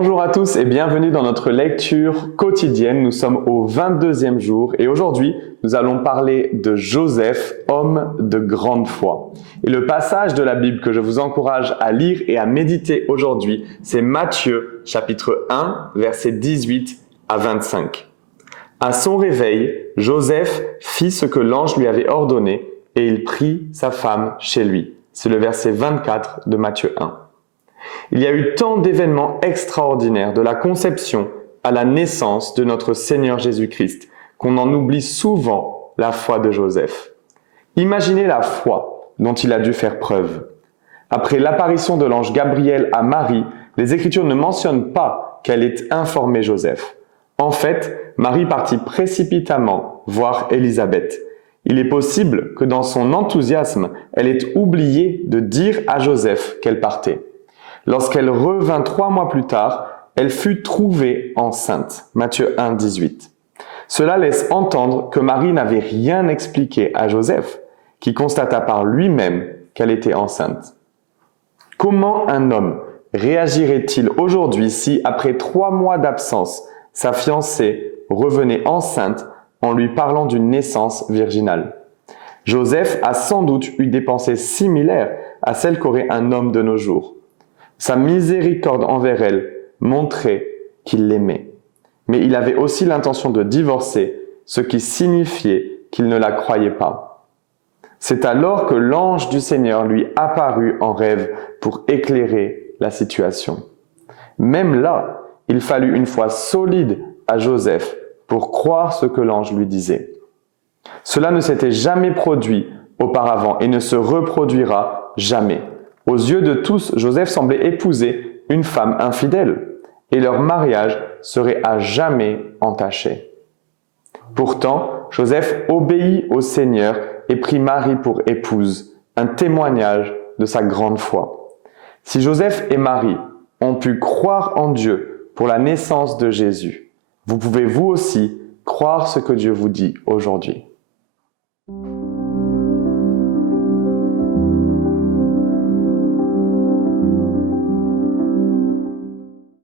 Bonjour à tous et bienvenue dans notre lecture quotidienne. Nous sommes au 22e jour et aujourd'hui, nous allons parler de Joseph, homme de grande foi. Et le passage de la Bible que je vous encourage à lire et à méditer aujourd'hui, c'est Matthieu, chapitre 1, versets 18 à 25. À son réveil, Joseph fit ce que l'ange lui avait ordonné et il prit sa femme chez lui. C'est le verset 24 de Matthieu 1. Il y a eu tant d'événements extraordinaires de la conception à la naissance de notre Seigneur Jésus-Christ qu'on en oublie souvent la foi de Joseph. Imaginez la foi dont il a dû faire preuve. Après l'apparition de l'ange Gabriel à Marie, les Écritures ne mentionnent pas qu'elle ait informé Joseph. En fait, Marie partit précipitamment voir Élisabeth. Il est possible que dans son enthousiasme, elle ait oublié de dire à Joseph qu'elle partait. Lorsqu'elle revint 3 mois plus tard, elle fut trouvée enceinte. Matthieu 1, 18. Cela laisse entendre que Marie n'avait rien expliqué à Joseph, qui constata par lui-même qu'elle était enceinte. Comment un homme réagirait-il aujourd'hui si, après 3 mois d'absence, sa fiancée revenait enceinte en lui parlant d'une naissance virginale? Joseph a sans doute eu des pensées similaires à celles qu'aurait un homme de nos jours. Sa miséricorde envers elle montrait qu'il l'aimait. Mais il avait aussi l'intention de divorcer, ce qui signifiait qu'il ne la croyait pas. C'est alors que l'ange du Seigneur lui apparut en rêve pour éclairer la situation. Même là, il fallut une foi solide à Joseph pour croire ce que l'ange lui disait. Cela ne s'était jamais produit auparavant et ne se reproduira jamais. Aux yeux de tous, Joseph semblait épouser une femme infidèle et leur mariage serait à jamais entaché. Pourtant, Joseph obéit au Seigneur et prit Marie pour épouse, un témoignage de sa grande foi. Si Joseph et Marie ont pu croire en Dieu pour la naissance de Jésus, vous pouvez vous aussi croire ce que Dieu vous dit aujourd'hui.